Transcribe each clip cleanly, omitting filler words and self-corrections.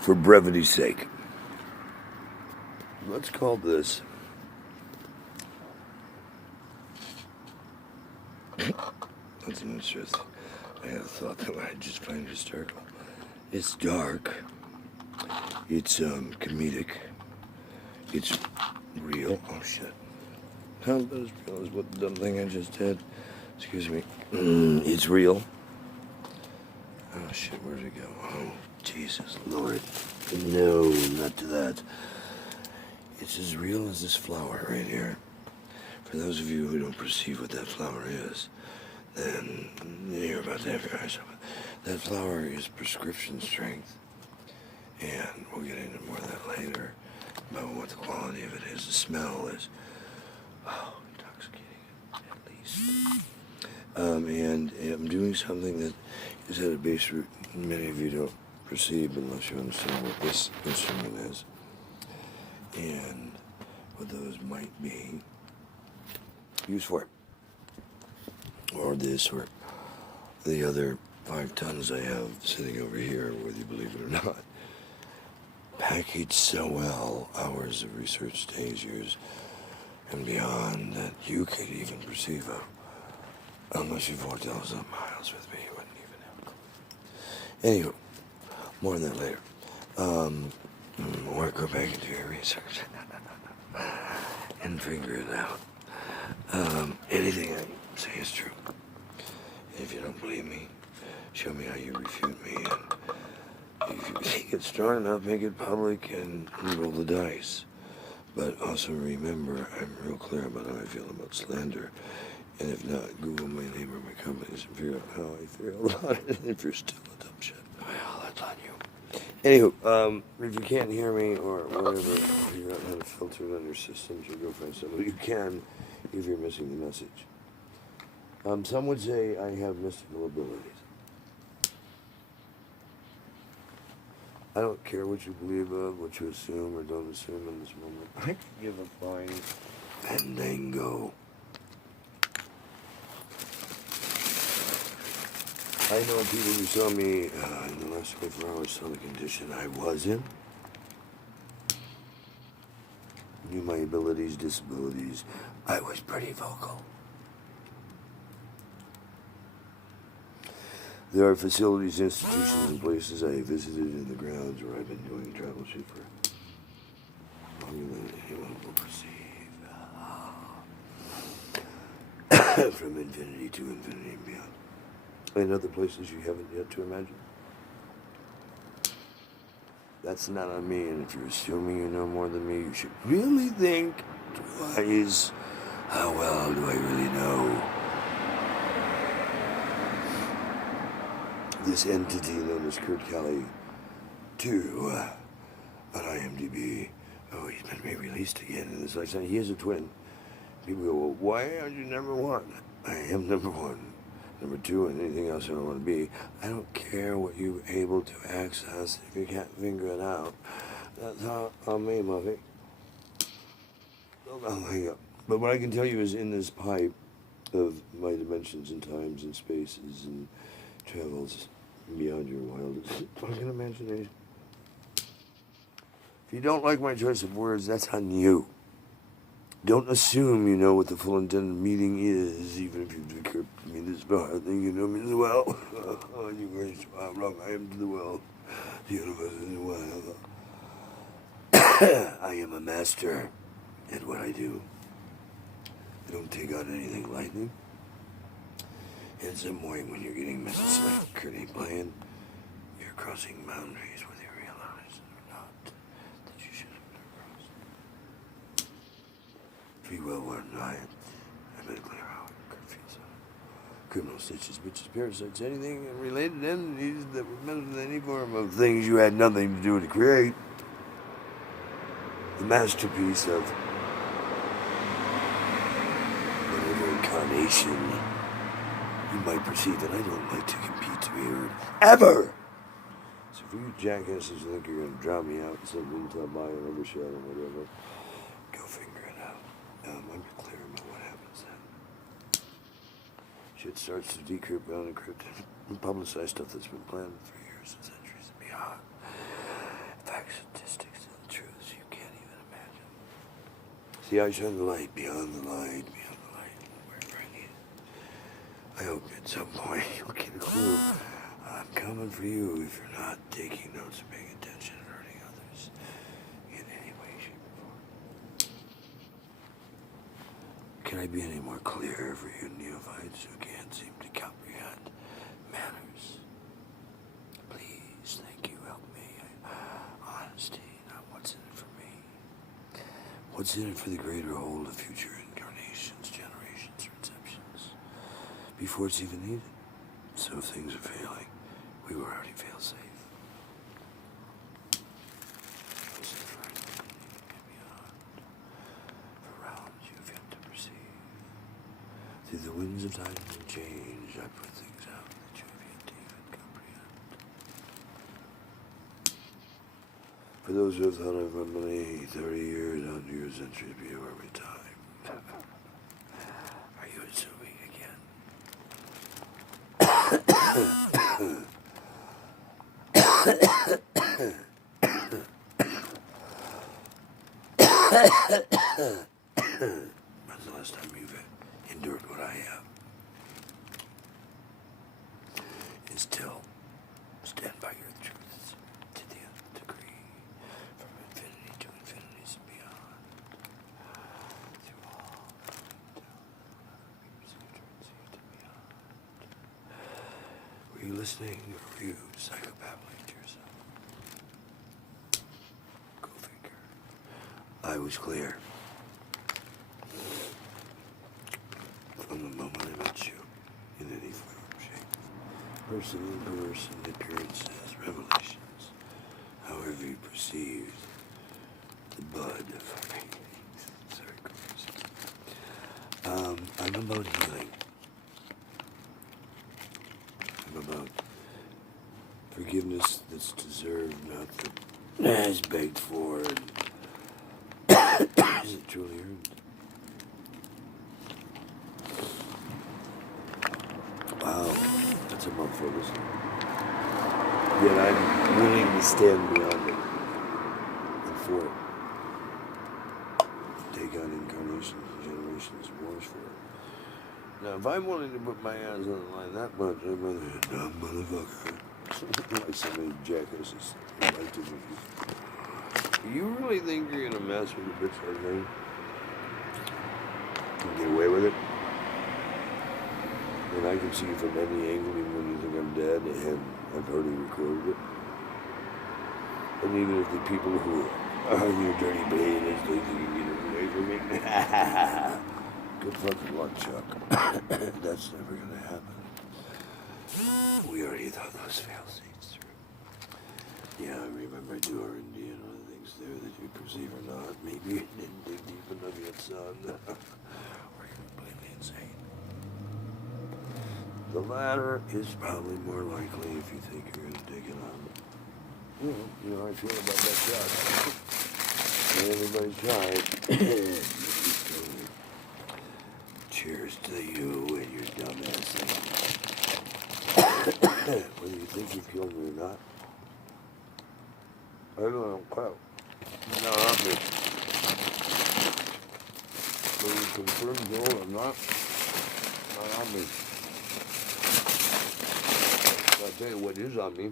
for brevity's sake. Let's call this that's an interesting. I had a thought that I just find hysterical. It's dark. It's comedic. It's real. Oh shit. How about as real as what the dumb thing I just did? Excuse me. It's real. Oh shit, where'd it go? Oh, Jesus Lord. No, not to that. It's as real as this flower right here. For those of you who don't perceive what that flower is, then you're about to have your eyes open. That flower is prescription strength. And we'll get into more of that later about what the quality of it is. The smell is, intoxicating at least. And I'm doing something that is at a base root many of you don't perceive unless you understand what this instrument is. And what those might be used for. Or this, or the other 5 tons I have sitting over here, whether you believe it or not. Packaged so well, hours of research, days, years, and beyond, that you can't even perceive of. Unless you've walked all those miles with me, you wouldn't even have a clue. Anywho, more on that later. Or go back into your research and figure it out. Anything I say is true. If you don't believe me, show me how you refute me. And if you think it's strong enough, make it public and roll the dice. But also remember, I'm real clear about how I feel about slander. And if not, Google my name or my companies and figure out how I feel about it. If you're still a dumb shit, well, that's on you. Anywho, if you can't hear me or whatever, figure out how to filter it on your systems or go find somebody you can if you're missing the message. Some would say I have mystical abilities. I don't care what you believe of, what you assume or don't assume in this moment. I can give a flying fandango. I know people who saw me in the last 24 hours saw the condition I was in. Knew my abilities, disabilities. I was pretty vocal. There are facilities, institutions, and places I have visited in the grounds where I've been doing travel shoot for longer than anyone will perceive. From infinity to infinity and beyond. And other places you haven't yet to imagine. That's not on me, and if you're assuming you know more than me, you should really think twice. How well do I really know this entity known as kurtkellyentertainentintel on IMDb? Oh, he's been re-released again in this lifetime. He is a twin. People go, well, why aren't you number 1? I am number 1. Number 2, and anything else I don't want to be. I don't care what you're able to access if you can't figure it out. That's how I'm me, Muffy. I'll hang up. But what I can tell you is in this pipe of my dimensions and times and spaces and travels beyond your wildest fucking imagination. If you don't like my choice of words, that's on you. Don't assume you know what the full intended meaning is, even if you've decrypted me this far. I think you know me as well. Oh, you very wrong. I am to the well. The universe is the well. I am a master at what I do. I don't take on anything lightly. In some way, when you're getting messages like Kurt ain't playing, you're crossing boundaries whether you realize it or not that you shouldn't have crossed. Be well warned, I better clear out. Kurt feels criminal stitches, bitches, parasites, anything related entities that were meant with any form of things you had nothing to do to create. The masterpiece of whatever incarnation you might perceive that I don't like to compete to be heard. Ever! So if you jackasses think you're going to drop me out and send me to buy an overshot or whatever, go figure it out. I'm clear about what happens then. Shit starts to decrypt, unencrypt, and publicize stuff that's been planned for years and centuries and beyond. See, I shine the light beyond the light, wherever I need it. I hope at some point you'll get a clue. I'm coming for you if you're not taking notes and paying attention and hurting others in any way, shape, or form. Can I be any more clear for you neophytes who can't seem to comprehend manners? Please, thank you, help me. Honesty, not what's in it for me. What's in it for the greater whole of future incarnations, generations, or inceptions, before it's even needed. So if things are failing, we will already fail safe. This is for infinity and beyond, for realms you have yet to perceive. Through the winds of time and change, I put things out that you have yet to even comprehend. For those who have thought I've run money 30 years, 100 years, centuries, be every time. Are you assuming again? When's the last time you've endured what I have? And still stand by your truths to the nth degree, from infinity to infinities and beyond. Through all and beyond. Were you listening, or were you psychopathing to yourself? Go figure. I was clear. From the moment I met you, in any form, shape, person in person, appearances, revelations, however you perceived the bud of sorry, I'm about healing. I'm about forgiveness that's deserved, not that is begged for, and is it truly earned? Wow, that's a mouthful, isn't it? Yet I'm willing to stand beyond it and for it. Take on incarnations and generations of wars for it. Now, if I'm willing to put my ass on the line that much, I'm a dumb motherfucker. Like so many jackasses like to movies. You really think you're gonna mess with a bitch like me? And get away with it? And I can see you from any angle, even when you think I'm dead, and I've already recorded it. And even if the people who are your dirty behaviors think you can get it away from me, good fucking luck, Chuck. That's never gonna happen. We already thought those fail-safes through. Yeah, I remember Dorindy and other things there that you perceive or not. Maybe you didn't dig deep enough yet, son. Or you're completely insane. The latter is probably more likely if you think you're gonna take it on. You know how I feel about that shot. Everybody's tried. Cheers to you and your dumb ass thing. Whether you think you killed me or not, I don't know. Wow. Not on me. Whether you confirm Joel or not on me. I'll tell you what is on me.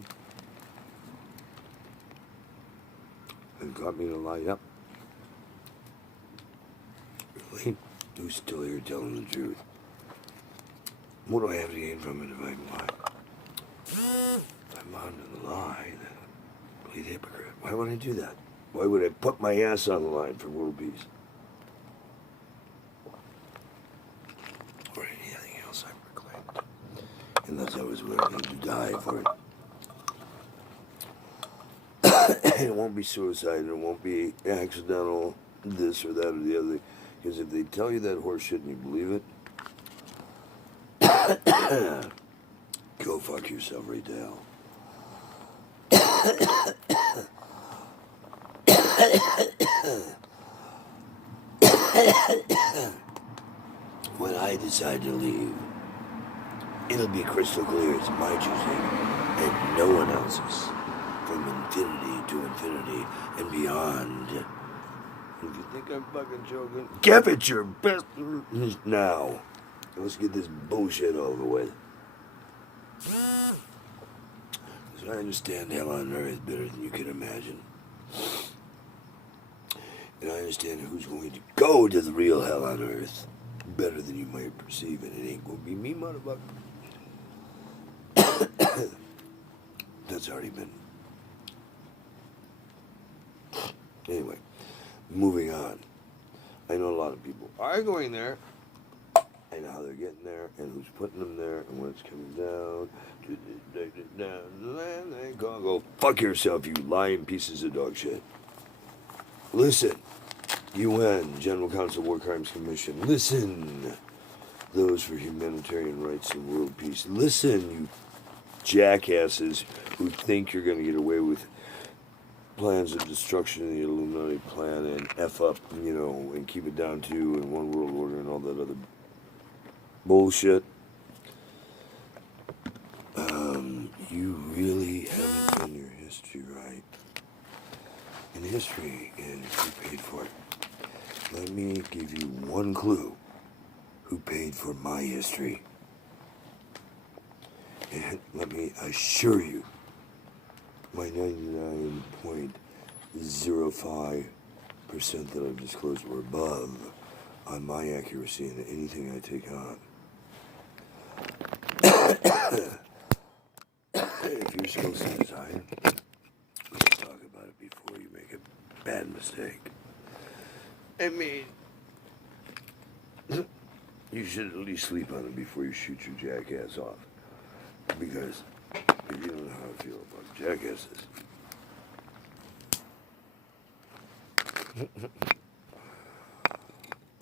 And got me to lie up. Really? Who's still here telling the truth? What do I have to gain from it if I lie? If I'm on to the lie, then I'm a complete hypocrite. Why would I do that? Why would I put my ass on the line for world peace? Or anything else I proclaimed. Unless I was willing to die for it. It won't be suicide, it won't be accidental, this or that or the other. Because if they tell you that horse shit and you believe it, go fuck yourself right to hell. When I decide to leave, it'll be crystal clear it's my choosing and no one else's. From infinity to infinity and beyond, If you think I'm fucking joking, give it your best now. Let's get this bullshit over with. Because I understand hell on earth better than you can imagine. And I understand who's going to go to the real hell on earth better than you might perceive, and it ain't gonna be me, motherfucker. That's already been. Anyway, moving on. I know a lot of people are going there. I know how they're getting there, and who's putting them there, and when it's coming down. Go fuck yourself, you lying pieces of dog shit. Listen, UN, General Council War Crimes Commission. Listen, those for humanitarian rights and world peace. Listen, you jackasses who think you're going to get away with plans of destruction of the Illuminati plan and F up, and keep it down to and one world order and all that other bullshit. You really haven't done your history right. And history is who paid for it. Let me give you one clue who paid for my history. And let me assure you, my 99.05% that I've disclosed or above on my accuracy in anything I take on. If you're supposed to desire, let's talk about it before you make a bad mistake. I mean, you should at least sleep on it before you shoot your jackass off. Because if you don't know how I feel about jackasses,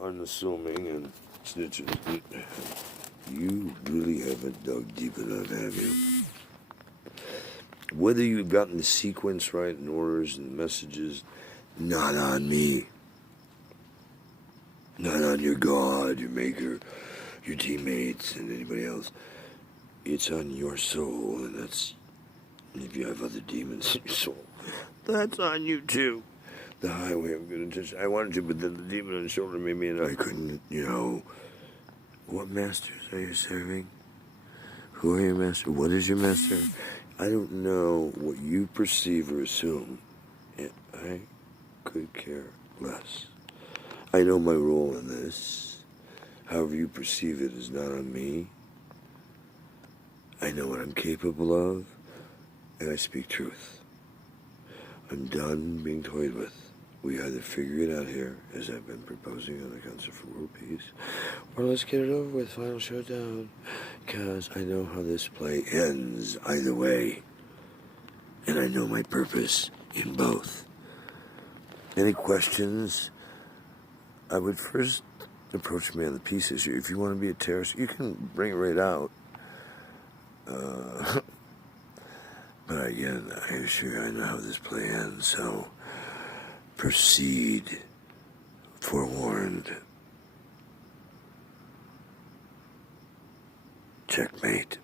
unassuming and snitching, you really haven't dug deep enough, have you? Whether you've gotten the sequence right and orders and messages, not on me. Not on your God, your maker, your teammates, and anybody else. It's on your soul, and that's, if you have other demons in your soul, that's on you too. The highway of good intention. I wanted to, but then the demon on the shoulder made me, and I couldn't, What masters are you serving? Who are your master? What is your master? I don't know what you perceive or assume, and I could care less. I know my role in this. However you perceive it is not on me. I know what I'm capable of, and I speak truth. I'm done being toyed with. We either figure it out here, as I've been proposing on the Council for World Peace, or let's get it over with, final showdown, because I know how this play ends either way, and I know my purpose in both. Any questions? I would first approach me on the peace issue. If you want to be a terrorist, you can bring it right out. But again, I assure you I know how this play ends, so proceed forewarned. Checkmate.